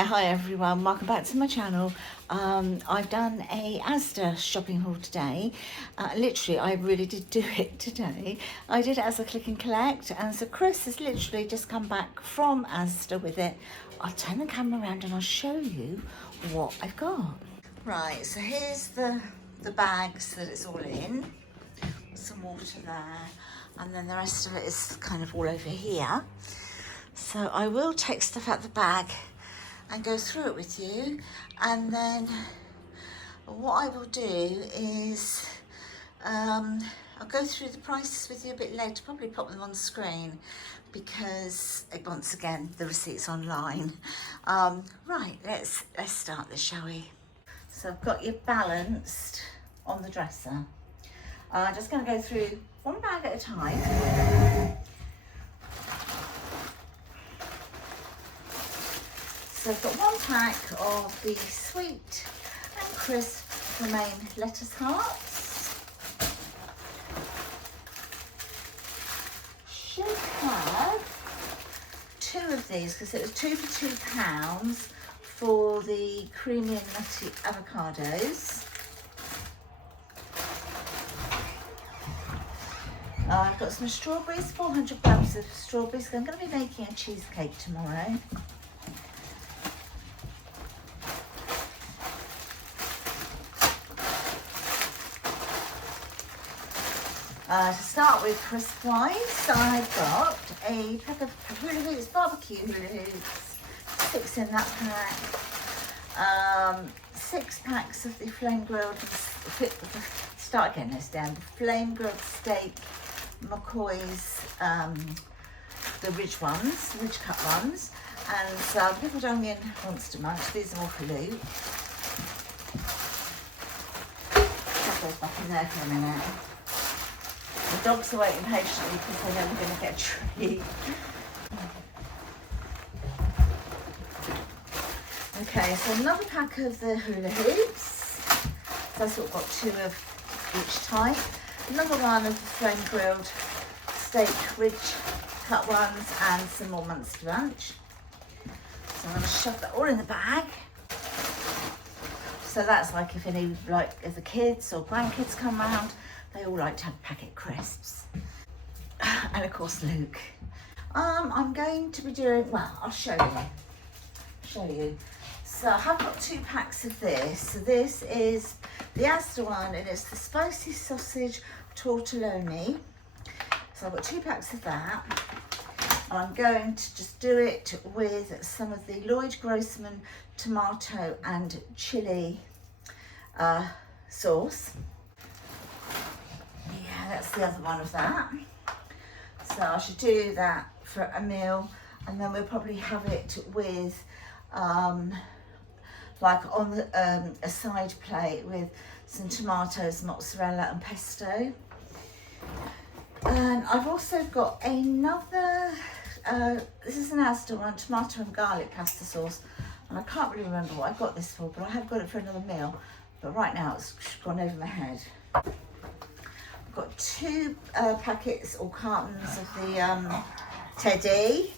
Yeah, hi everyone, welcome back to my channel. I've done a Asda shopping haul today. Literally, I really did do it today. I did it as a click and collect, and so Chris has literally just come back from Asda with it. I'll turn the camera around and I'll show you what I've got. Right, so here's the bags that it's all in. Some water there, and then the rest of it is kind of all over here. So I will take stuff out the bag and go through it with you, and then what I will do is I'll go through the prices with you a bit later, probably pop them on the screen because once again the receipt's online. Right, let's start this, shall we? So I've got you balanced on the dresser. I'm just going to go through one bag at a time. So I've got one pack of the sweet and crisp romaine lettuce hearts. Should have two of these because it was £2 for £2 for the creamy and nutty avocados. I've got some strawberries, 400 grams of strawberries. I'm going to be making a cheesecake tomorrow. To start with, crisp-wise, I've got a pack of hula hoops, barbecue hula hoops, 6 in that pack, 6 packs of the flame grilled, start again this down, the flame grilled steak, McCoy's, the ridge cut ones, and some pickled onion monster munch. These are all for Luke. Put those back in there for a minute. The dogs are waiting patiently because they know we're going to get a treat. Okay, so another pack of the hula hoops. So I sort of got 2 of each type. Another one of the flame grilled steak ridge cut ones, and some more Munster Munch. So I'm going to shove that all in the bag. So that's like if the kids or grandkids come round, they all like to have packet crisps. And of course Luke. I'm going to be doing, well, I'll show you. So I have got 2 packs of this. So this is the Asda one, and it's the spicy sausage tortelloni. So I've got 2 packs of that. And I'm going to just do it with some of the Lloyd Grossman tomato and chilli sauce. Yeah, that's the other one of that. So I should do that for a meal, and then we'll probably have it with like on the, a side plate with some tomatoes, mozzarella and pesto. And I've also got another, this is an Asda one, tomato and garlic pasta sauce, and I can't really remember what I got this for, but I have got it for another meal, but right now it's gone over my head. I've got 2 packets or cartons of the Teddy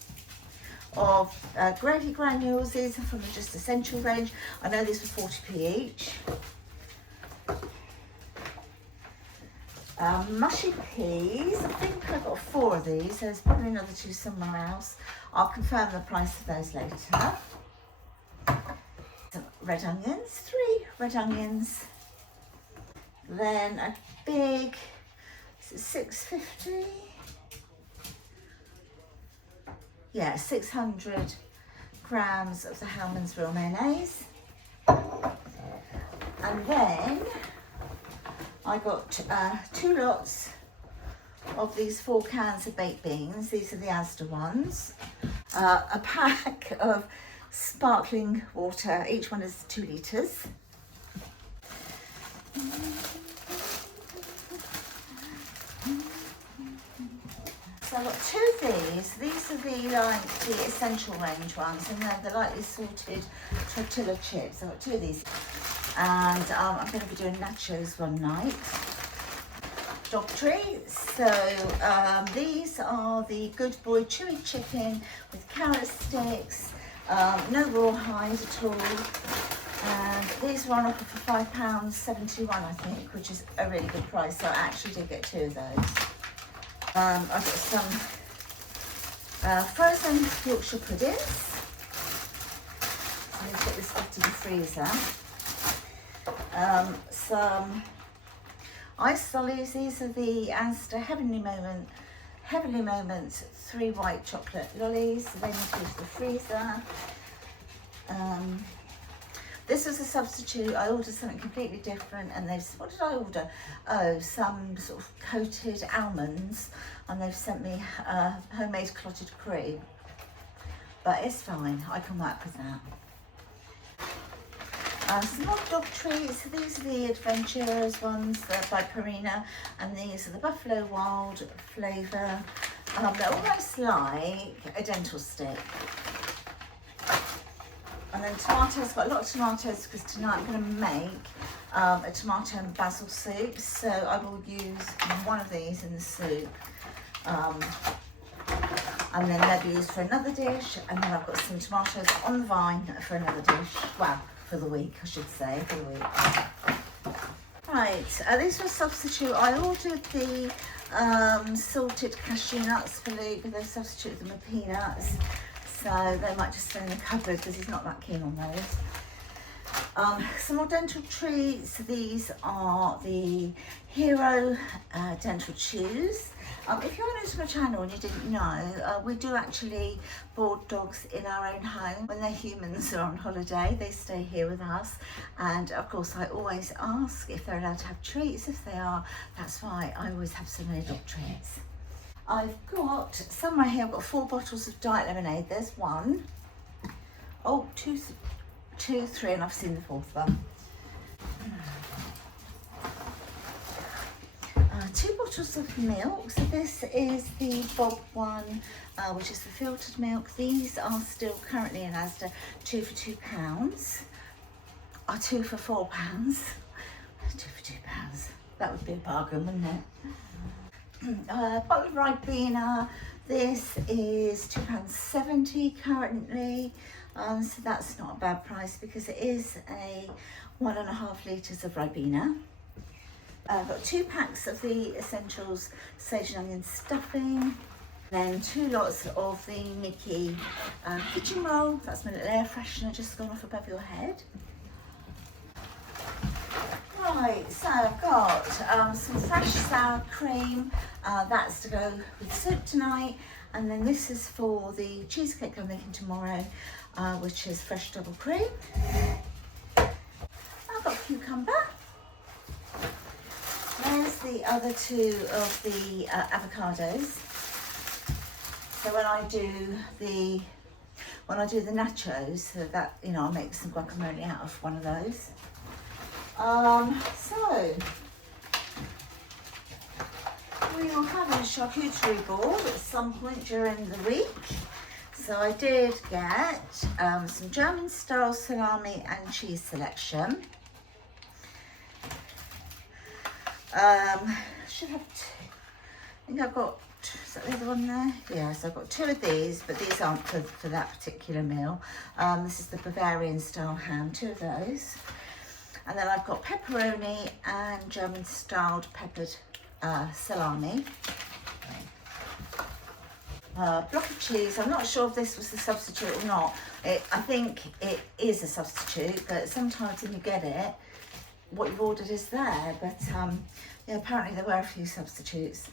of gravy granules. These are from the Just Essential range. I know these were 40p each. Mushy peas, I think I got 4 of these. There's probably another 2 somewhere else. I'll confirm the price of those later. Some red onions, 3 red onions. Then a big, is it 650? Yeah, 600 grams of the Hellmann's real mayonnaise. And then I got 2 lots of these 4 cans of baked beans. These are the Asda ones. A pack of sparkling water. Each one is 2 litres. So I've got 2 of these. These are the essential range ones, and they're the lightly salted tortilla chips. I've got 2 of these. And I'm going to be doing nachos one night. Dog treats. So these are the Good Boy chewy chicken with carrot sticks, No rawhide at all. And these were on offer for £5.71, I think, which is a really good price. So I actually did get 2 of those. I've got some frozen Yorkshire puddings. So let's get this back to the freezer. Some ice lollies. These are the Asda Heavenly Moments 3 white chocolate lollies. So they need to go to the freezer. This was a substitute. I ordered something completely different, and what did I order? Oh, some sort of coated almonds, and they've sent me homemade clotted cream. But it's fine, I can work with that. Some more dog treats. These are the Adventurers ones by Purina, and these are the Buffalo Wild flavour. They're almost like a dental stick. And then tomatoes, got a lot of tomatoes because tonight I'm going to make a tomato and basil soup. So I will use one of these in the soup. And then they'll be used for another dish. And then I've got some tomatoes on the vine for another dish. Well, for the week, I should say, for the week. Right, these were a substitute. I ordered the salted cashew nuts for Luke, but they've substituted them with peanuts. So they might just stay in the cupboard because he's not that keen on those. Some more dental treats. These are the Hero dental chews. If you're new to my channel and you didn't know, we do actually board dogs in our own home. When they're humans or on holiday, they stay here with us. And of course, I always ask if they're allowed to have treats. If they are, that's why I always have so many dog treats. I've got somewhere here, I've got 4 bottles of diet lemonade. There's 1. Oh, 2, 3, and I've seen the 4th one. 2 bottles of milk. So this is the Bob one, which is the filtered milk. These are still currently in Asda, 2 for £2. 2 for £4. 2 for £2. That would be a bargain, wouldn't it? Bottle of Ribena. This is £2.70 currently. So that's not a bad price because it is a 1.5 litres of Ribena. I've got 2 packs of the Essentials Sage and Onion Stuffing. Then 2 lots of the Mickey kitchen roll. That's my little air freshener just gone off above your head. Right, so I've got some fresh sour cream. That's to go with soup tonight. And then this is for the cheesecake I'm making tomorrow, which is fresh double cream. I've got cucumber. There's the other 2 of the avocados. So when I do the nachos, so that, you know, I'll make some guacamole out of one of those. So we will have a charcuterie board at some point during the week. So I did get some German style salami and cheese selection. Should have 2. I think I've got, is that the other one there? Yeah, so I've got 2 of these, but these aren't for that particular meal. This is the Bavarian style ham, 2 of those. And then I've got pepperoni and German styled peppered salami. Block of cheese. I'm not sure if this was the substitute or not. I think it is a substitute, but sometimes when you get it, what you've ordered is there. But yeah, apparently there were a few substitutes.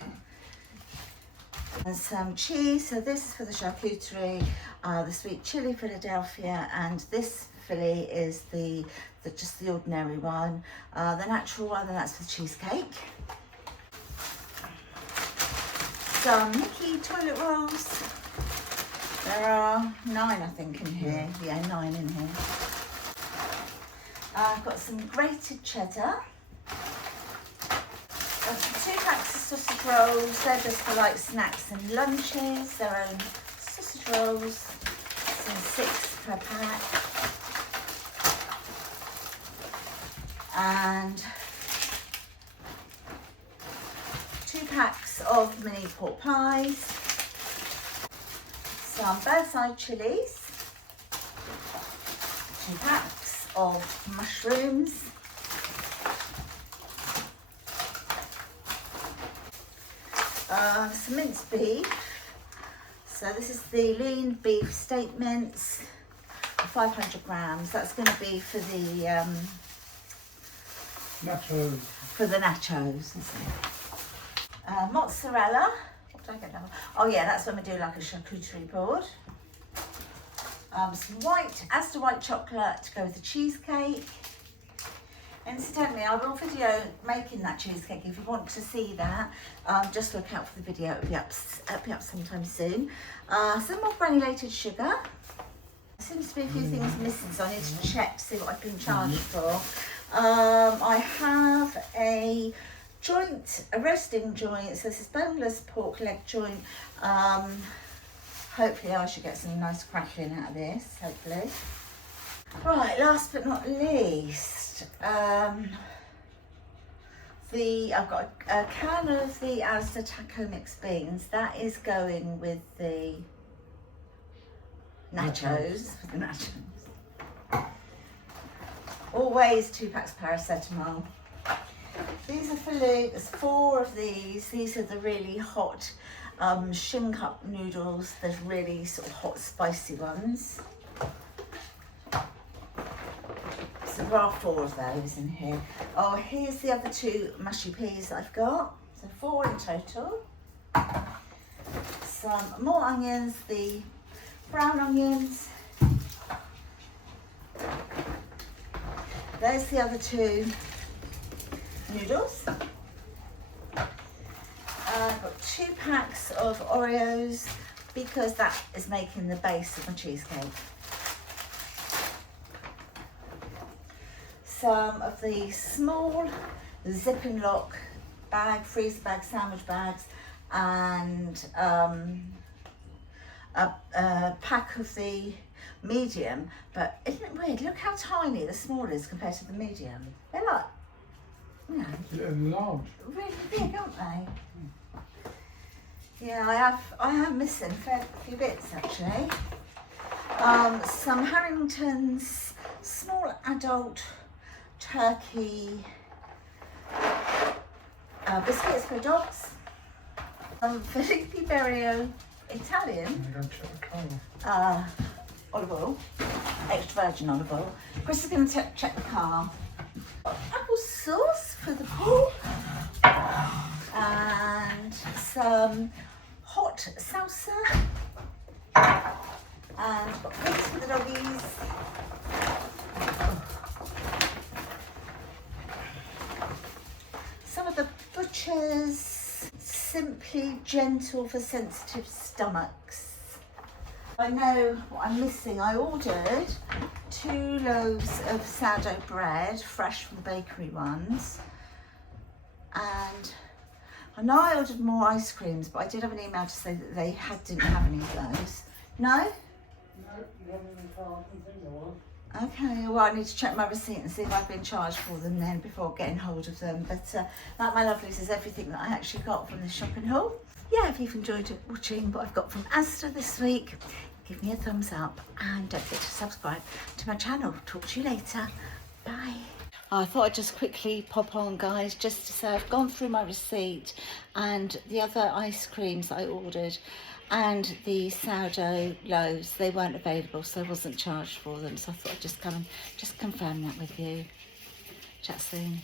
And some cheese. So this is for the charcuterie, the sweet chili Philadelphia, and this Philly is just the ordinary one. The natural one, and that's for the cheesecake. Some Mickey toilet rolls. There are 9, I think, in here. Yeah, 9 in here. I've got some grated cheddar. 2 packs of sausage rolls. They're just for like snacks and lunches. Their own sausage rolls. Some 6 per pack. And 2 packs of mini pork pies. Some bird's eye chilies. 2 packs of mushrooms. Some minced beef. So this is the lean beef steak mince, 500 grams. That's going to be for the nachos. For the nachos, isn't it? Mozzarella. What did I get now? Oh yeah, that's when we do like a charcuterie board. Some white Asda white chocolate to go with the cheesecake. Incidentally, I will video making that cheesecake if you want to see that. Just look out for the video, it'll be up sometime soon. Some more granulated sugar. There seems to be a few things missing, so I need to check to see what I've been charged for. I have a joint, a roasting joint, so this is boneless pork leg joint. Hopefully I should get some nice crackling out of this, hopefully. Right, last but not least, I've got a can of the Asda taco mixed beans. That is going with the nachos. Always 2 packs of paracetamol. These are for Luke. There's 4 of these. These are the really hot shin cup noodles. There's really sort of hot, spicy ones. So there are 4 of those in here. Oh, here's the other 2 mushy peas that I've got. So 4 in total. Some more onions, the brown onions. There's the other 2 noodles. I've got 2 packs of Oreos because that is making the base of my cheesecake. Some of the small zip and lock bag, freezer bag, sandwich bags, and a pack of the medium. But isn't it weird? Look how tiny the small is compared to the medium. They're like, you know, Yeah, large. really big, aren't they? Yeah, I am missing a fair few bits actually. Some Harrington's small adult turkey biscuits for dogs. Filippi Berio Italian I'm going to check the car. olive oil, extra virgin olive oil. Chris is going to check the car. Apple sauce for the pork and some hot salsa, and got cakes for the doggies. Some of the Butcher's Simply Gentle for sensitive stomachs. I know what I'm missing. I ordered 2 loaves of sourdough bread, fresh from the bakery ones. And I know I ordered more ice creams, but I did have an email to say that they didn't have any of those. No? No, not in the car. I didn't think there was. Okay, well I need to check my receipt and see if I've been charged for them then before getting hold of them. But that, my lovelies, is everything that I actually got from this shopping haul. Yeah, if you've enjoyed watching what I've got from Asda this week, give me a thumbs up and don't forget to subscribe to my channel. Talk to you later. Bye. I thought I'd just quickly pop on, guys, just to say I've gone through my receipt and the other ice creams I ordered and the sourdough loaves, they weren't available, so I wasn't charged for them. So I thought I'd just come and just confirm that with you. Chat soon.